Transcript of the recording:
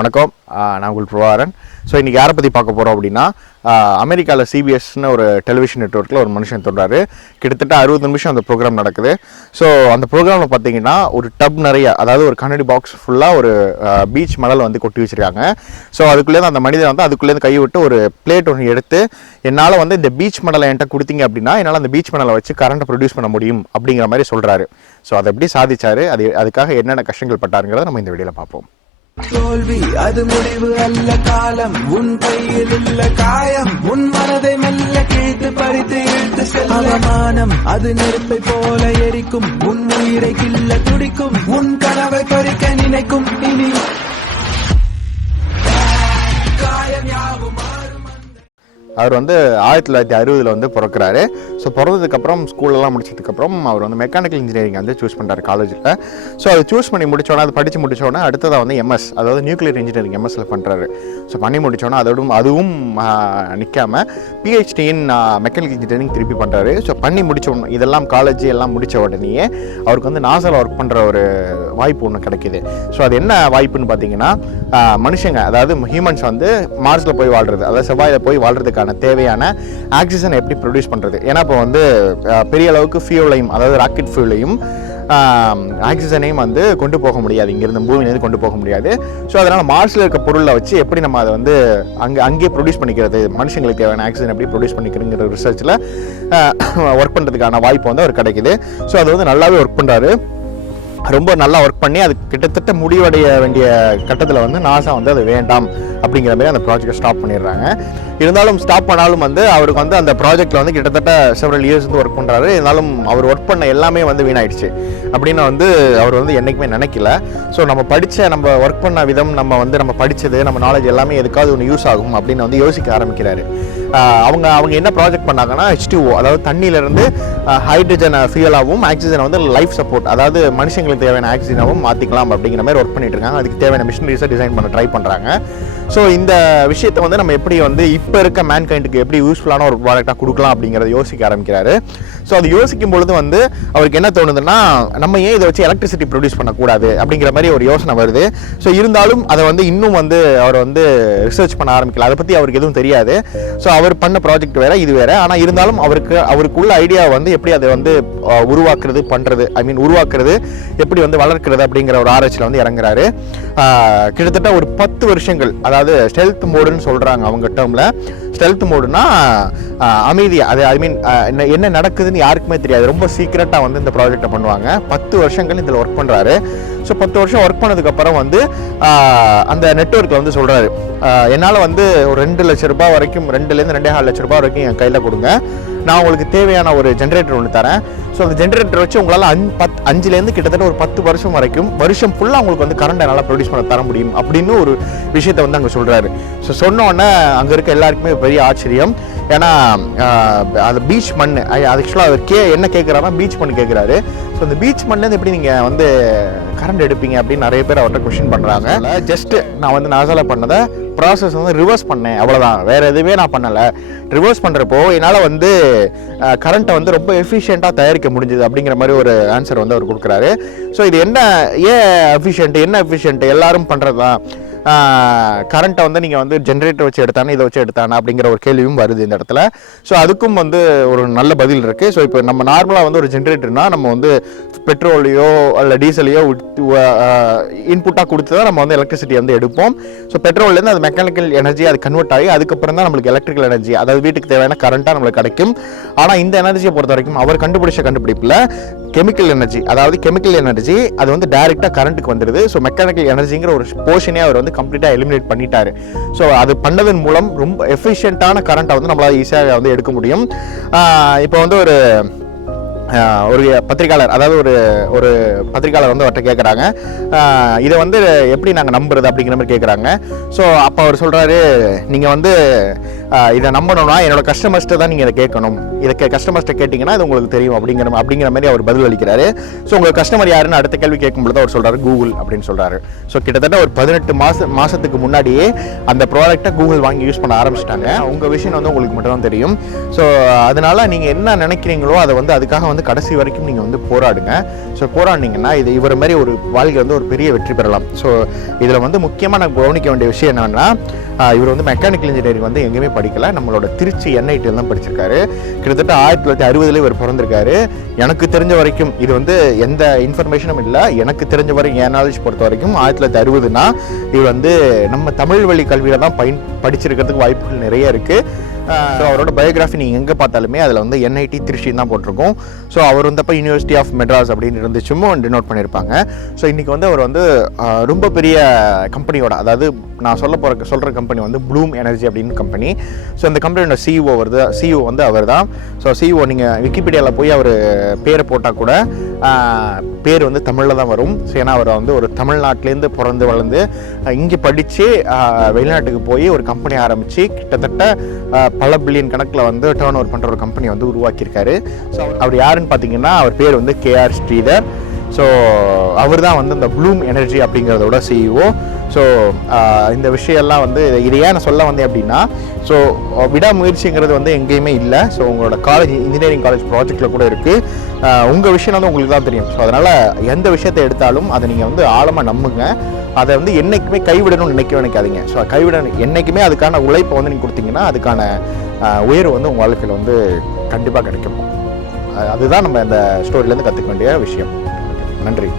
வணக்கம், நான் உங்கள் பிரபாகரன். ஸோ இன்றைக்கி யாரை பற்றி பார்க்க போகிறோம் அப்படின்னா, அமெரிக்காவில் சிபிஎஸ்ன்னு ஒரு டெலிவிஷன் நெட்வொர்க்கில் ஒரு மனுஷன் சொல்கிறாரு. கிட்டத்தட்ட 60 நிமிஷம் அந்த ப்ரோக்ராம் நடக்குது. ஸோ அந்த ப்ரோக்ராமில் பார்த்தீங்கன்னா ஒரு டப் நிறைய, அதாவது ஒரு கண்ணாடி பாக்ஸ் ஃபுல்லாக ஒரு பீச் மணல் வந்து கொட்டி வச்சுருக்காங்க. ஸோ அதுக்குள்ளேருந்து அந்த மனிதன் வந்து அதுக்குள்ளேருந்து கை விட்டு ஒரு பிளேட் ஒன்று எடுத்து, என்னால் வந்து இந்த பீச் மணலை என்கிட்ட கொடுத்தீங்க அப்படின்னா என்னால் அந்த பீச் மணலை வச்சு கரண்ட்டை ப்ரொடியூஸ் பண்ண முடியும் அப்படிங்கிற மாதிரி சொல்கிறாரு. ஸோ அதை எப்படி சாதிச்சார், அதுக்காக என்னென்ன கஷ்டங்கள் பட்டாருங்கிறத நம்ம இந்த வீடியோவில் பார்ப்போம். தோல்வி அது முடிவு அல்ல, காலம் உன் கையில் இல்ல, காயம் உன் மனதை மெல்ல கிழித்து பறித்து இழுத்து செல்ல, அவமானம் அது நெருப்பை போல எரிக்கும், உன் உயிரை கில்ல துடிக்கும், உன் கனவை பறிக்க நினைக்கும், இனி காயம் யாவும் அவர் வந்து 1960 வந்து பிறக்கிறாரு. ஸோ பிறந்ததுக்கப்புறம் ஸ்கூலெல்லாம் முடிச்சதுக்கப்புறம் அவர் வந்து மெக்கானிக்கல் இன்ஜினியரிங் வந்து சூஸ் பண்ணுறாரு காலேஜில். ஸோ அதை சூஸ் பண்ணி முடித்தோன்னே, அது படித்து முடித்தோன்னே அடுத்ததாக வந்து எம்எஸ், அதாவது நியூக்ளியர் இன்ஜினியரிங் எம்எஸ்ல பண்ணுறாரு. ஸோ பண்ணி முடித்தோன்னே அதுவும் நிற்காமல் பிஹெச்டி இன் மெக்கானிக்கல் இன்ஜினியரிங் திருப்பி பண்ணுறாரு. ஸோ பண்ணி முடித்தோன்னு இதெல்லாம் காலேஜ் எல்லாம் முடித்த உடனேயே அவருக்கு வந்து நாசாவில் ஒர்க் பண்ணுற ஒரு வாய்ப்பு ஒன்று கிடைக்கிது. ஸோ அது என்ன வாய்ப்புன்னு பார்த்தீங்கன்னா, மனுஷங்க, அதாவது ஹியூமன்ஸ் வந்து மார்ஸில் போய் வாழ்கிறது, அதாவது செவ்வாயில் போய் வாழ்கிறதுக்கான தேவையான ஆக்சிஜனை எப்படி ப்ரொடியூஸ் பண்ணுறது. ஏன்னா இப்போ வந்து பெரிய அளவுக்கு ஃபியூலையும், அதாவது ராக்கெட் ஃபியூலையும் ஆக்சிஜனையும் வந்து கொண்டு போக முடியாது, இங்கேருந்து பூமியிலேருந்து கொண்டு போக முடியாது. ஸோ அதனால் மார்ஸில் இருக்க பொருளை வச்சு எப்படி நம்ம அதை வந்து அங்கேயே ப்ரொடியூஸ் பண்ணிக்கிறது, மனுஷங்களுக்கு தேவையான ஆக்சிஜன் எப்படி ப்ரொடியூஸ் பண்ணிக்கிறதுங்கிற ரிசர்ச்சில் ஒர்க் பண்ணுறதுக்கான வாய்ப்பு வந்து அவர் கிடைக்குது. ஸோ அது வந்து நல்லாவே ஒர்க் பண்ணுறாரு. ரொம்ப நல்லா ஒர்க் பண்ணி அது கிட்டத்தட்ட முடிவடைய வேண்டிய கட்டத்தில் வந்து நாசா வந்து அது வேண்டாம் அப்படிங்கிற மாதிரி அந்த ப்ராஜெக்டை ஸ்டாப் பண்ணிடுறாங்க. இருந்தாலும் ஸ்டாப் பண்ணாலும் வந்து அவருக்கு வந்து அந்த ப்ராஜெக்டில் வந்து கிட்டத்தட்ட செவரல் இயர்ஸ் வந்து ஒர்க் பண்ணுறாரு. இருந்தாலும் அவர் ஒர்க் பண்ண எல்லாமே வந்து வீணாயிடுச்சு அப்படின்னு வந்து அவர் வந்து என்றைக்குமே நினைக்கல. ஸோ நம்ம ஒர்க் பண்ண விதம், நம்ம படித்தது, நம்ம நாலேஜ் எல்லாமே எதுக்காவது ஒன்று யூஸ் ஆகும் அப்படின்னு வந்து யோசிக்க ஆரம்பிக்கிறாரு. அவங்க என்ன ப்ராஜெக்ட் பண்ணாங்கன்னா, H2O, அதாவது தண்ணியிலேருந்து ஹைட்ரஜனை ஃபியூலாகவும் ஆக்சிஜனை வந்து லைஃப் சப்போர்ட், அதாவது மனுஷங்களுக்கு தேவையான ஆக்சிஜனாகவும் மாற்றிக்கலாம் அப்படிங்கிற மாதிரி ஒர்க் பண்ணிட்டு இருக்காங்க. அதுக்கு தேவையான மிஷினரிஸை டிசைன் பண்ண ட்ரை பண்ணுறாங்க. ஸோ இந்த விஷயத்தை வந்து நம்ம எப்படி வந்து இப்போ இருக்க மேன்கைண்டுக்கு எப்படி யூஸ்ஃபுல்லான ஒரு ப்ராடக்டாக கொடுக்கலாம் அப்படிங்கிறத யோசிக்க ஆரம்பிக்கிறாரு. ஸோ அது யோசிக்கும் பொழுது வந்து அவருக்கு என்ன தோணுதுன்னா, நம்ம ஏன் இதை வச்சு எலக்ட்ரிசிட்டி ப்ரொடியூஸ் பண்ணக்கூடாது அப்படிங்கிற மாதிரி ஒரு யோசனை வருது. ஸோ இருந்தாலும் அதை வந்து இன்னும் வந்து அவர் வந்து ரிசர்ச் பண்ண ஆரம்பிக்கல, அதை பற்றி அவருக்கு எதுவும் தெரியாது. ஸோ அவர் பண்ண ப்ராஜெக்ட் வேறு, இது வேறு. ஆனால் இருந்தாலும் அவருக்குள்ள ஐடியா வந்து எப்படி அதை வந்து உருவாக்குறது, எப்படி வந்து வளர்க்கிறது அப்படிங்கிற ஒரு ஆராய்ச்சியில் வந்து இறங்குறாரு. கிட்டத்தட்ட ஒரு 10 வருஷங்கள், அதாவது ஸ்டெல்த் மோடுன்னு சொல்கிறாங்க அவங்க டேர்மில். ஸ்டெல்த் மோடுனா அமைதியா, அது என்ன நடக்குதுன்னு யாருக்குமே தெரியாது, ரொம்ப சீக்ரெட்டாக வந்து இந்த ப்ராஜெக்டை பண்ணுவாங்க. 10 வருஷங்கள் இதில் ஒர்க் பண்ணுறாரு. ஸோ 10 வருஷம் ஒர்க் பண்ணதுக்கப்புறம் வந்து அந்த நெட்வொர்க்கில் வந்து சொல்கிறாரு, என்னால் வந்து ஒரு 2 லட்ச ரூபாய் வரைக்கும், 2லேருந்து 2.5 லட்ச ரூபாய் வரைக்கும் என் கையில் கொடுங்க, நான் உங்களுக்கு தேவையான ஒரு ஜென்ரேட்டர் ஒன்று தரேன். ஸோ அந்த ஜென்ரேட்டர் வச்சு உங்களால் 5லேருந்து கிட்டத்தட்ட ஒரு 10 வருஷம் வரைக்கும் வருஷம் ஃபுல்லாக உங்களுக்கு வந்து கரண்ட் என்னால் ப்ரொடியூஸ் பண்ண தர முடியும் அப்படின்னு ஒரு விஷயத்தை வந்து அங்கே சொல்கிறாரு. ஸோ சொன்ன உடனே அங்கே இருக்க எல்லாருக்குமே பெரிய ஆச்சரியம். ஏன்னா அது பீச் மண், அது ஆக்சுவலாக அவர் என்ன கேட்குறாருன்னா பீச் மண் கேட்குறாரு. ஸோ அந்த பீச் மண்ணில் எப்படி நீங்கள் வந்து கரண்ட் எடுப்பீங்க அப்படின்னு நிறைய பேர் அவர்கிட்ட கொஸ்டின் பண்ணுறாங்க. ஜஸ்ட்டு நான் வந்து நாசால பண்ணதை ப்ராசஸ் வந்து ரிவர்ஸ் பண்ணேன், அவ்வளோதான், வேறு எதுவுமே நான் பண்ணலை. ரிவர்ஸ் பண்ணுறப்போ என்னால் வந்து கரண்ட்டை வந்து ரொம்ப எஃபிஷியண்ட்டாக தயாரிக்க முடிஞ்சுது அப்படிங்கிற மாதிரி ஒரு ஆன்சர் வந்து அவர் கொடுக்குறாரு. ஸோ இது என்ன எஃபிஷியன்ட்டு எல்லாரும் பண்ணுறது தான், கரண்ட்டை வந்து நீங்கள் வந்து ஜென்ரேட்டர் வச்சு எடுத்தானே, இதை வச்சு எடுத்தானே அப்படிங்கிற ஒரு கேள்வியும் வருது இந்த இடத்துல. ஸோ அதுக்கும் வந்து ஒரு நல்ல பதில் இருக்குது. ஸோ இப்போ நம்ம நார்மலாக வந்து ஒரு ஜென்ரேட்டர்னால் நம்ம வந்து பெட்ரோலையோ இல்லை டீசலையோ இன்புட்டாக கொடுத்து தான் நம்ம வந்து எலக்ட்ரிசிட்டி வந்து எடுப்போம். ஸோ பெட்ரோல்லேருந்து அது மெக்கானிக்கல் எனர்ஜி அது கன்வெர்ட் ஆகி அதுக்கப்புறம் தான் நம்மளுக்கு எலக்ட்ரிக்கல் எனர்ஜி, அதாவது வீட்டுக்கு தேவையான கரண்ட்டாக நம்மளுக்கு கிடைக்கும். ஆனால் இந்த எனர்ஜியை பொறுத்த வரைக்கும் அவர் கண்டுபிடிப்பில் கெமிக்கல் எனர்ஜி, அதாவது கெமிக்கல் எனர்ஜி அது வந்து டைரெக்டாக கரண்ட்டுக்கு வந்துடுது. ஸோ மெக்கானிக்கல் எனர்ஜிங்கிற ஒரு போர்ஷனே அவர் வந்து கம்ப்ளீட்டாக எலிமினேட் பண்ணிட்டாரு. ஸோ அது பண்ணதன் மூலம் ரொம்ப எஃபிஷியண்ட்டான கரண்ட்டை வந்து நம்மளால் ஈஸியாக வந்து எடுக்க முடியும். இப்போ வந்து ஒரு பத்திரிகையாளர், அதாவது ஒரு பத்திரிகையாளர் வந்து அவர்கிட்ட கேட்குறாங்க, இதை வந்து எப்படி நாங்கள் நம்புறது அப்படிங்கிற மாதிரி கேட்குறாங்க. ஸோ அப்போ அவர் சொல்கிறாரு, நீங்கள் வந்து இதை நம்பணும்னா என்னோட கஸ்டமர்ஸ்ட்டை தான் நீங்கள் இதை கேட்கணும், இதை கஸ்டமர்ஸ்ட்டை கேட்டிங்கன்னா இது உங்களுக்கு தெரியும் அப்படிங்கிற மாதிரி அவர் பதில் அளிக்கிறாரு. ஸோ உங்கள் கஸ்டமர் யாருன்னு அடுத்த கேள்வி கேட்கும்போது அவர் சொல்கிறாரு கூகுள் அப்படின்னு சொல்கிறாரு. ஸோ கிட்டத்தட்ட ஒரு 18 மாதத்துக்கு முன்னாடியே அந்த ப்ராடக்ட்டை கூகுள் வாங்கி யூஸ் பண்ண ஆரம்பிச்சிட்டாங்க. உங்கள் விஷயம் வந்து உங்களுக்கு மட்டும் தான் தெரியும். ஸோ அதனால் நீங்கள் என்ன நினைக்கிறீங்களோ அதை வந்து அதுக்காக வந்து கடைசி வரைக்கும் நீங்கள் வந்து போராடுங்க. ஸோ போராடினீங்கன்னா இது இவர மாதிரி ஒரு வாழ்க்கை வந்து ஒரு பெரிய வெற்றி பெறலாம். ஸோ இதில் வந்து முக்கியமாக நான் கவனிக்க வேண்டிய விஷயம் என்னென்னா, இவர் வந்து மெக்கானிக்கல் இன்ஜினியரிங் வந்து எங்கேயுமே படிக்கலை, நம்மளோட திருச்சி NITயில் தான் படிச்சிருக்காரு. கிட்டத்தட்ட 1960 இவர் பிறந்திருக்காரு. எனக்கு தெரிஞ்ச வரைக்கும் இது வந்து எந்த இன்ஃபர்மேஷனும் இல்லை, எனக்கு தெரிஞ்ச வரைக்கும் என் நாலேஜ் பொறுத்த வரைக்கும் 1960னா இவர் வந்து நம்ம தமிழ் வழி கல்வியில் தான் படிச்சிருக்கிறதுக்கு வாய்ப்புகள் நிறைய இருக்குது. ஸோ அவரோட பயோகிராஃபி நீங்கள் எங்கே பார்த்தாலுமே அதில் வந்து NIT திருச்சி தான் போட்டிருக்கோம். ஸோ அவர் வந்தப்போ யூனிவர்சிட்டி ஆஃப் மெட்ராஸ் அப்படின்னு இருந்துச்சுமோ டினோட் பண்ணியிருப்பாங்க. ஸோ இன்றைக்கி வந்து அவர் வந்து ரொம்ப பெரிய கம்பெனியோட, அதாவது நான் சொல்கிற கம்பெனி வந்து ப்ளூம் எனர்ஜி அப்படின்னு கம்பெனி. ஸோ இந்த கம்பெனியோட CEO வந்து அவர் தான். ஸோ CEO நீங்கள் விக்கிபீடியாவில் போய் அவர் பேரை போட்டால் கூட பேர் வந்து தமிழில் தான் வரும். ஸோ ஏன்னா அவர் வந்து ஒரு தமிழ்நாட்டிலேருந்து பிறந்து வளர்ந்து இங்கே படித்து வெளிநாட்டுக்கு போய் ஒரு கம்பெனி ஆரம்பித்து கிட்டத்தட்ட பல பில்லியன் கணக்கில் வந்து டேர்ன் ஓவர் பண்ணுற ஒரு கம்பெனி வந்து உருவாக்கியிருக்காரு. ஸோ அவர் யாருன்னு பார்த்தீங்கன்னா அவர் பேர் வந்து KR ஸ்ரீதர். ஸோ அவர் தான் வந்து இந்த ப்ளூம் எனர்ஜி அப்படிங்கிறதோட CEO. ஸோ இந்த விஷயம்லாம் வந்து இதை ஏன் நான் சொல்ல வந்தேன் அப்படின்னா, ஸோ விடாமுயற்சிங்கிறது வந்து எங்கேயுமே இல்லை. ஸோ உங்களோட இன்ஜினியரிங் காலேஜ் ப்ராஜெக்டில் கூட இருக்குது. உங்கள் விஷயம் வந்து உங்களுக்கு தான் தெரியும். ஸோ அதனால் எந்த விஷயத்தை எடுத்தாலும் அதை நீங்கள் வந்து ஆழமாக நம்புங்க. அதை வந்து என்றைக்குமே கைவிடணும்னு நினைக்காதீங்க. ஸோ என்றைக்குமே அதுக்கான உழைப்பை வந்து நீங்கள் கொடுத்தீங்கன்னா அதுக்கான உயர்வு வந்து உங்கள் வாழ்க்கையில் வந்து கண்டிப்பாக கிடைக்கும். அதுதான் நம்ம இந்த ஸ்டோரியிலேருந்து கற்றுக்க வேண்டிய விஷயம். நன்றி.